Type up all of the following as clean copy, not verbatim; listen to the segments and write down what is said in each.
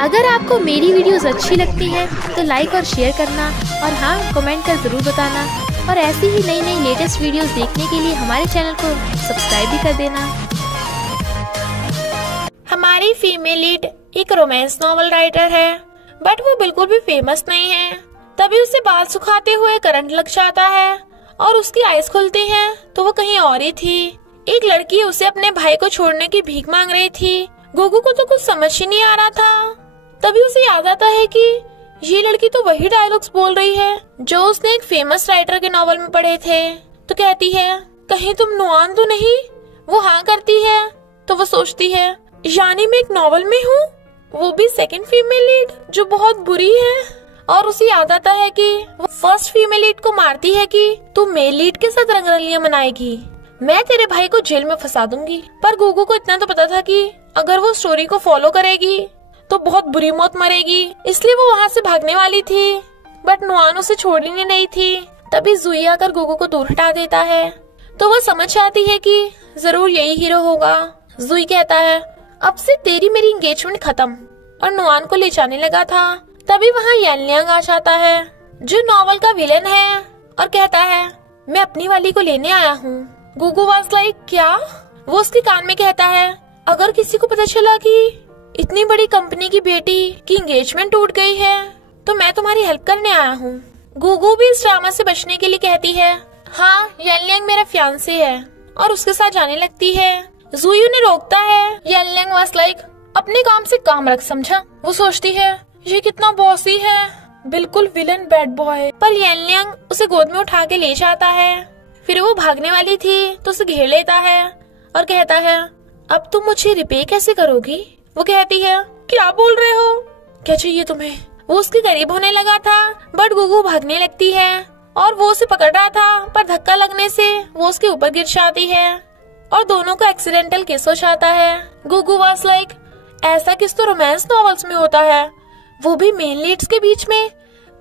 अगर आपको मेरी वीडियोस अच्छी लगती है तो लाइक और शेयर करना, और हाँ, कमेंट कर ज़रूर बताना। और ऐसी ही नई नई लेटेस्ट वीडियोस देखने के लिए हमारे चैनल को सब्सक्राइब भी कर देना। हमारी फीमेल लीड एक रोमांस नॉवल राइटर है, बट वो बिल्कुल भी फेमस नहीं है। तभी उसे बाल सुखाते हुए करंट लग जाता है और उसकी आईज खुलती हैं तो वो कहीं और ही थी। एक लड़की उसे अपने भाई को छोड़ने की भीख मांग रही थी। गुगू को तो कुछ समझ ही नहीं आ रहा था। तभी उसे याद आता है कि ये लड़की तो वही डायलॉग्स बोल रही है जो उसने एक फेमस राइटर के नॉवल में पढ़े थे। तो कहती है, कहीं तुम नुआन तो नहीं? वो हाँ करती है। तो वो सोचती है, यानी मैं एक नॉवल में हूँ, वो भी सेकंड फीमेल लीड, जो बहुत बुरी है। और उसे याद आता है कि वो फर्स्ट फीमेल लीड को मारती है कि तू मेल लीड के साथ रंगरलियां मनाएगी, मैं तेरे भाई को जेल में फंसा दूंगी। पर गुगू को इतना तो पता था कि अगर वो स्टोरी को फॉलो करेगी तो बहुत बुरी मौत मरेगी, इसलिए वो वहाँ से भागने वाली थी। बट नुआन उसे छोड़नी नहीं थी। तभी जुई आकर गुगू को दूर हटा देता है। तो वो समझ जाती है कि जरूर यही हीरो होगा। जुई कहता है, अब से तेरी मेरी एंगेजमेंट खत्म, और नुआन को ले जाने लगा था। तभी वहाँ यानलियांग आ जाता है, जो नॉवल का विलेन है, और कहता है, मैं अपनी वाली को लेने आया हूँ। गुगू वाज लाइक, क्या? वो उसके कान में कहता है, अगर किसी को पता चला कि इतनी बड़ी कंपनी की बेटी की एंगेजमेंट टूट गई है तो मैं तुम्हारी हेल्प करने आया हूँ। गुगू भी इस ड्रामा से बचने के लिए कहती है, हाँ, यानलियांग मेरा फियांसे है, और उसके साथ जाने लगती है। जुई उन्हें रोकता है। यानलियांग वाज लाइक, अपने काम से काम रख, समझा? वो सोचती है, ये कितना बॉसी है, बिल्कुल विलन बैड बॉय। पर यानलियांग उसे गोद में उठा के ले जाता है। फिर वो भागने वाली थी तो उसे घेर लेता है और कहता है, अब तुम मुझे रिपे कैसे करोगी? वो कहती है, क्या बोल रहे हो, क्या चाहिए तुम्हें? वो उसके करीब होने लगा था, बट गुगू भागने लगती है और वो उसे पकड़ रहा था, पर धक्का लगने से वो उसके ऊपर गिर जाती है और दोनों का एक्सीडेंटल किस हो जाता है। गुगू वाज लाइक, ऐसा किस तो रोमांस नॉवेल्स में होता है, वो भी मेन लीड्स के बीच में,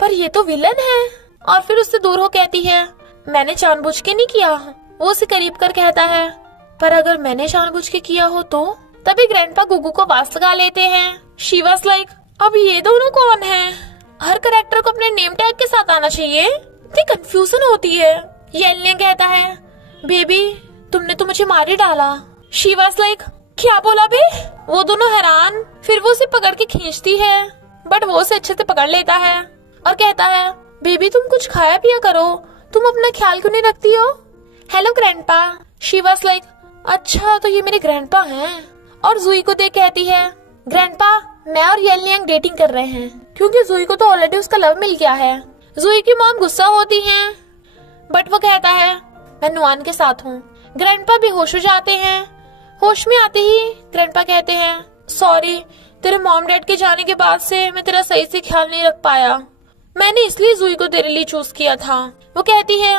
पर ये तो विलन है। और फिर उससे दूर हो कहती है, मैंने जानबूझ के नहीं किया। वो उसे करीब कर कहता है, पर अगर मैंने जानबूझ के किया हो तो? तभी ग्रैंडपा गुगू को वास लगा लेते हैं। शी वाज लाइक, अब ये दोनों कौन हैं? हर कैरेक्टर को अपने नेम टैग के साथ आना चाहिए, इतनी कंफ्यूजन होती है। यानलियांग कहता है, बेबी तुमने तो मुझे मार ही डाला। शी वाज लाइक, क्या बोला बे? वो दोनों हैरान। फिर वो उसे पकड़ के खींचती है, बट वो उसे अच्छे से पकड़ लेता है और कहता है, बेबी तुम कुछ खाया पिया करो, तुम अपना ख्याल क्यों नहीं रखती हो? Hello grandpa. She was like, अच्छा तो ये मेरे ग्रैंडपा हैं। और जुई को देख कहती है, ग्रैंडपा मैं और यानलियांग डेटिंग कर रहे हैं, क्योंकि जुई को तो ऑलरेडी उसका लव मिल गया है। जुई की मॉम गुस्सा होती हैं, बट वो कहता है, मैं नुआन के साथ हूँ। ग्रैंडपा भी होश हो जाते हैं। होश में आते ही ग्रैंडपा कहते हैं, सॉरी, तेरे मॉम डैड के जाने के बाद से मैं तेरा सही से ख्याल नहीं रख पाया, मैंने इसलिए जुई को तेरे लिए चूज किया था। वो कहती है,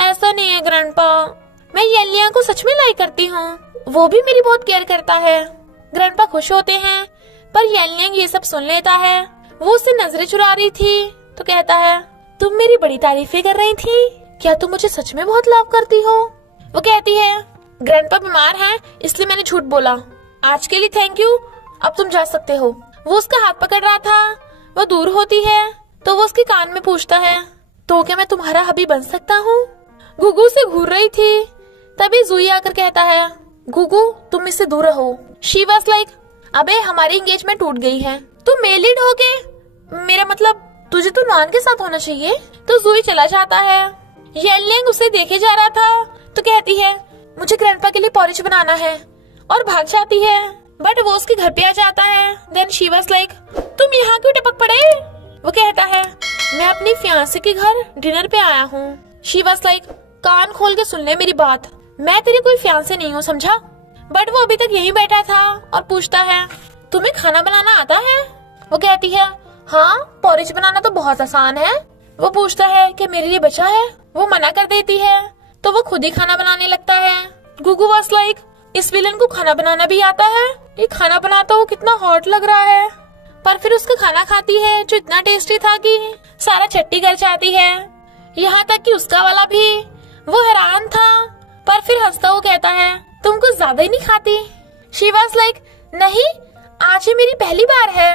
ऐसा नहीं है ग्रैंडपा, मैं यानलियांग को सच में लाइक करती हूँ, वो भी मेरी बहुत केयर करता है। ग्रैंडपा खुश होते हैं, पर यानलियांग ये सब सुन लेता है। वो उससे नजरें चुरा रही थी तो कहता है, तुम मेरी बड़ी तारीफें कर रही थी, क्या तुम मुझे सच में बहुत लव करती हो? वो कहती है, ग्रैंडपा बीमार हैं इसलिए मैंने झूठ बोला, आज के लिए थैंक यू, अब तुम जा सकते हो। वो उसका हाथ पकड़ रहा था। वो दूर होती है तो वो उसके कान में पूछता है, तो क्या मैं तुम्हारा हबी बन सकता हूँ? गुगू से घूर रही थी। तभी जुई आकर कहता है, गुगू तुम इससे दूर रहो। शी वाज लाइक, अबे हमारी एंगेजमेंट टूट गई है, तुम मेल लीड हो गए, मेरा मतलब तुझे तो नुआन के साथ होना चाहिए। तो जुई चला जाता है। यानलियांग उसे देखे जा रहा था तो कहती है, मुझे ग्रैंडपा के लिए पॉरिज बनाना है, और भाग जाती है। बट वो उसके घर पे आ जाता है। देन शी वाज लाइक, तुम यहाँ क्यों टपक पड़े? वो कहता है, मैं अपनी फियांसे के घर डिनर पे आया हूँ। शी वाज लाइक, कान खोल के सुन ले मेरी बात, मैं तेरी कोई फियांसे नहीं हूँ, समझा? बट वो अभी तक यहीं बैठा था और पूछता है, तुम्हें खाना बनाना आता है? वो कहती है, हाँ, पॉरिज बनाना तो बहुत आसान है। वो पूछता है कि मेरे लिए बचा है? वो मना कर देती है तो वो खुद ही खाना बनाने लगता है। गुगू वाज लाइक, इस विलन को खाना बनाना भी आता है, ये खाना बनाता हुआ कितना हॉट लग रहा है। पर फिर उसका खाना खाती है जो इतना टेस्टी था कि सारा चट्टी कर जाती है, यहाँ तक कि उसका वाला भी। वो हैरान था, पर फिर हंसता हुआ कहता है, तुम कुछ ज्यादा ही नहीं खाती? शी वाज लाइक, नहीं, आज ये मेरी पहली बार है,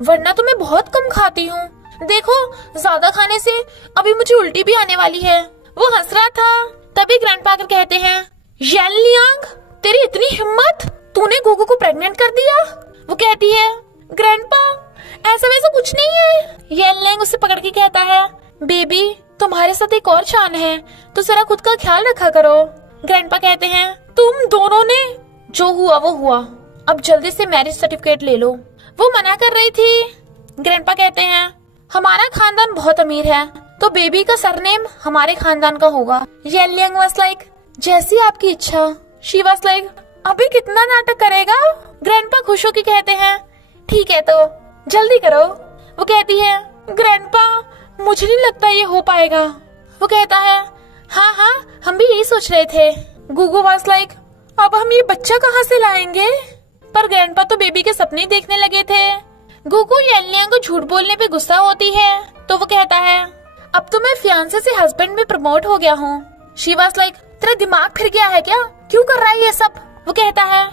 वरना तो मैं बहुत कम खाती हूँ। देखो, ज्यादा खाने से अभी मुझे उल्टी भी आने वाली है। वो हंस रहा था। तभी ग्रैंडपा आकर कहते हैं, येनलियांग, तेरी इतनी हिम्मत, तूने गुगु को प्रेग्नेंट कर दिया। वो कहती है, ग्रैंडपा ऐसा वैसा कुछ नहीं है। येनलियांग उसे पकड़ के कहता है, बेबी तुम्हारे साथ एक और चान है, तो जरा खुद का ख्याल रखा करो। ग्रैंडपा कहते हैं, तुम दोनों ने जो हुआ वो हुआ, अब जल्दी से मैरिज सर्टिफिकेट ले लो। वो मना कर रही थी। ग्रैंडपा कहते हैं, हमारा खानदान बहुत अमीर है, तो बेबी का सरनेम हमारे खानदान का होगा। येनलियांग वाज लाइक, जैसी आपकी इच्छा। शी वाज लाइक, अभी कितना नाटक करेगा। ग्रैंडपा खुश होकर कहते हैं, ठीक है तो जल्दी करो। वो कहती है, ग्रैंडपा मुझे नहीं लगता ये हो पाएगा। वो कहता है, हाँ हाँ हम भी यही सोच रहे थे। गुगु वाज लाइक, अब हम ये बच्चा कहाँ से लाएंगे। पर ग्रैंडपा तो बेबी के सपने देखने लगे थे। गुगु येनलियांग को झूठ बोलने पे गुस्सा होती है, तो वो कहता है, अब तो मैं फियांसे से हस्बैंड में प्रमोट हो गया हूँ। शी वाज लाइक, तेरा दिमाग फिर गया है क्या, क्यों कर रहा है ये सब। वो कहता है,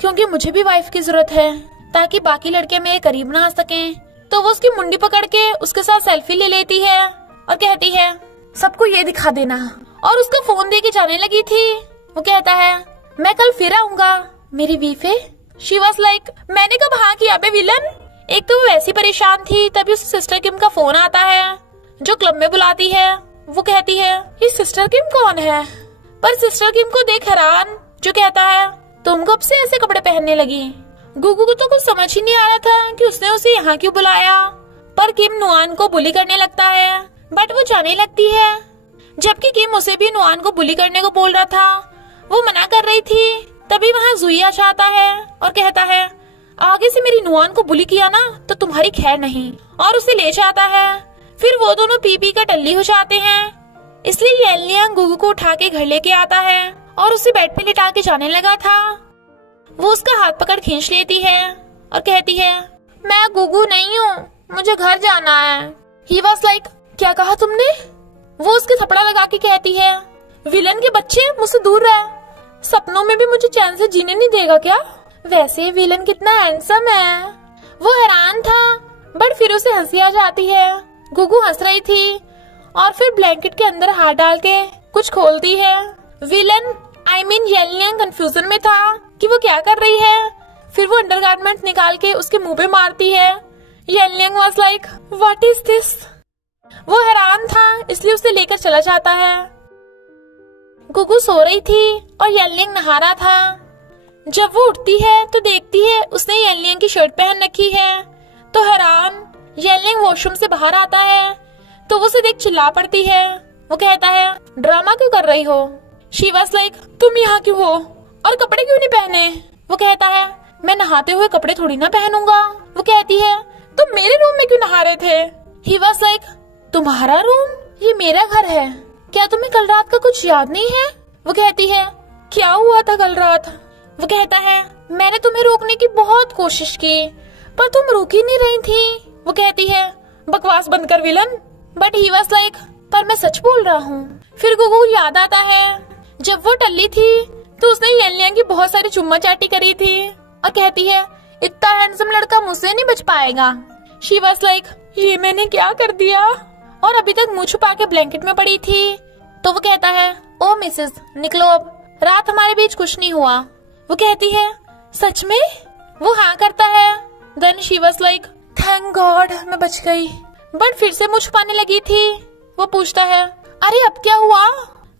क्योंकि मुझे भी वाइफ की जरूरत है, ताकि बाकी लड़के मेरे करीब ना आ सकें। तो वो उसकी मुंडी पकड़ के उसके साथ सेल्फी ले लेती है और कहती है, सबको ये दिखा देना। और उसका फोन दे के जाने लगी थी। वो कहता है, मैं कल फिर आऊंगा मेरी वीफे। शी वाज लाइक, मैंने कब हाँ किया बे विलन। एक तो वो वैसी परेशान थी, तभी उसकी सिस्टर किम का फोन आता है, जो क्लब में बुलाती है। वो कहती है, ये सिस्टर किम कौन है। पर सिस्टर किम को देख हैरान, जो कहता है, तुम कब से ऐसे कपड़े पहनने लगी। गुगु को तो कुछ समझ ही नहीं आ रहा था कि उसने उसे यहाँ क्यों बुलाया। पर किम नुआन को बुली करने लगता है, बट वो जाने लगती है, जबकि किम उसे भी नुआन को बुली करने को बोल रहा था। वो मना कर रही थी। तभी वहाँ जुइया आता है और कहता है, आगे से मेरी नुआन को बुली किया ना तो तुम्हारी खैर नहीं, और उसे ले जाता है। फिर वो दोनों पी पी का टल्ली हो जाते हैं। इसलिए येनलियांग गुगु को उठा के घर लेके आता है और उसे बेड पे लिटा के जाने लगा था। वो उसका हाथ पकड़ खींच लेती है और कहती है, मैं गुगु नहीं हूँ, मुझे घर जाना है। ही वाज लाइक, क्या कहा तुमने। वो उसके थपड़ा लगा के कहती है, विलन के बच्चे मुझसे दूर रह, सपनों में भी मुझे चैन से जीने नहीं देगा क्या। वैसे विलन कितना हैंडसम है। वो हैरान था, बट फिर उसे हंसी आ जाती है। गुगु हंस रही थी और फिर ब्लैंकेट के अंदर हाथ डाल के कुछ खोलती है। विलन येनलियांग कंफ्यूजन में था कि वो क्या कर रही है। फिर वो अंडरगारमेंट निकाल के उसके मुंह पे मारती है। Yenliang was like, what is this. वो हैरान था, इसलिए उसे लेकर चला जाता है। गुगु सो रही थी और येनलियांग नहा रहा था। जब वो उठती है तो देखती है उसने येनलियांग की शर्ट पहन रखी है। तो हैरान, येनलियांग वॉशरूम से बाहर आता है तो वो उसे देख चिल्ला पड़ती है। वो कहता है, ड्रामा क्यों कर रही हो। शी वाज लाइक, तुम यहाँ क्यों हो और कपड़े क्यों नहीं पहने। वो कहता है, मैं नहाते हुए कपड़े थोड़ी ना पहनूंगा। वो कहती है, तुम मेरे रूम में क्यों नहा रहे थे। ही वाज लाइक, तुम्हारा रूम, ये मेरा घर है, क्या तुम्हें कल रात का कुछ याद नहीं है। वो कहती है, क्या हुआ था कल रात। वो कहता है, मैंने तुम्हें रोकने की बहुत कोशिश की, पर तुम रुक ही नहीं रही थी। वो कहती है, बकवास बंद कर villain. But he was like, पर मैं सच बोल रहा हूँ। फिर गुगु याद आता है, जब वो टल्ली थी तो उसने येनलियांग की बहुत सारी चुम्मा चाटी करी थी और कहती है, इतना हैंडसम लड़का मुझसे नहीं बच पाएगा। शी वाज लाइक, ये मैंने क्या कर दिया। और अभी तक मुंह छुपा के ब्लैंकेट में पड़ी थी। तो वो कहता है, ओ मिसेस निकलो अब, रात हमारे बीच कुछ नहीं हुआ। वो कहती है, सच में। वो हाँ करता है। Then she was like, thank God मैं बच गई। बट फिर से मुंह छुपाने लगी थी। वो पूछता है, अरे अब क्या हुआ।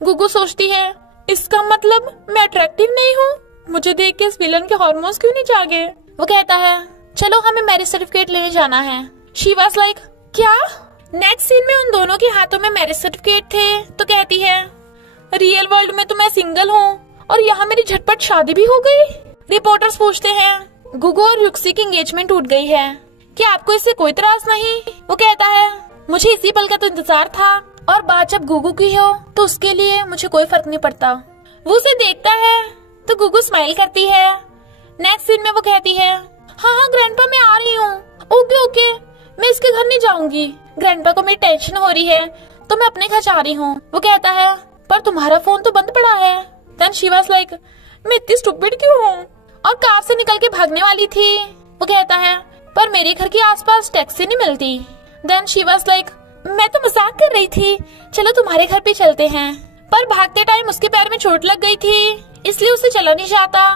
गुगु सोचती है, इसका मतलब मैं अट्रैक्टिव नहीं हूँ, मुझे देख के इस विलन के हार्मोन्स क्यों नहीं जागे। वो कहता है, चलो हमें मैरिज सर्टिफिकेट लेने जाना है। शी वाज लाइक, क्या। नेक्स्ट सीन में उन दोनों के हाथों में मैरिज सर्टिफिकेट थे। तो कहती है, रियल वर्ल्ड में तो मैं सिंगल हूँ और यहाँ मेरी झटपट शादी भी हो गई। रिपोर्टर्स पूछते हैं, गुगु और युक्सी की एंगेजमेंट टूट गई है, क्या आपको इससे कोई इतराज नहीं। वो कहता है, मुझे इसी पल का तो इंतजार था, और बात जब गुगु की हो तो उसके लिए मुझे कोई फर्क नहीं पड़ता। वो उसे देखता है तो गुगु स्माइल करती है। नेक्स्ट सीन में वो कहती है, हाँ ग्रैंडपा मैं आ रही हूँ। ओके ओके, मैं इसके घर नहीं जाऊंगी, ग्रैंडपा को मेरी टेंशन हो रही है तो मैं अपने घर जा रही हूँ। वो कहता है, पर तुम्हारा फोन तो बंद पड़ा है। देन शी वाज लाइक, मैं इतनी स्टूपिड क्यों हूँ, और कार से निकल के भागने वाली थी। वो कहता है, पर मेरे घर के आसपास टैक्सी नहीं मिलती। देन शी वाज लाइक, मैं तो मजाक कर रही थी, चलो तुम्हारे घर पे चलते हैं। पर भागते टाइम उसके पैर में चोट लग गई थी, इसलिए उसे चला नहीं जाता।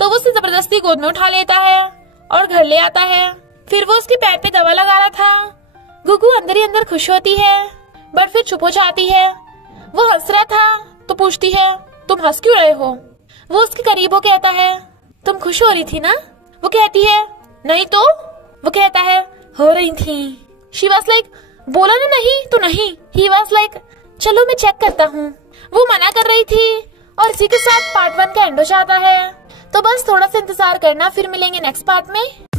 तो वो उसे जबरदस्ती गोद में उठा लेता है और घर ले आता है। फिर वो उसके पैर पे दवा लगा रहा था। गुगु अंदर ही अंदर खुश होती है, बट फिर चुप हो जाती है। वो हंस रहा था तो पूछती है, तुम हंस क्यों रहे हो? वो उसके करीब हो कहता है, तुम खुश हो रही थी ना? वो कहती है, नहीं तो? वो कहता है, हो रही थी। शी वाज लाइक, बोला ना नहीं तो नहीं। ही वाज लाइक, चलो मैं चेक करता हूँ। वो मना कर रही थी और इसी के साथ पार्ट 1 का एंड हो जाता है। तो बस थोड़ा सा इंतजार करना, फिर मिलेंगे नेक्स्ट पार्ट में।